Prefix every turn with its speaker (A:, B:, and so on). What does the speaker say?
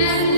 A: And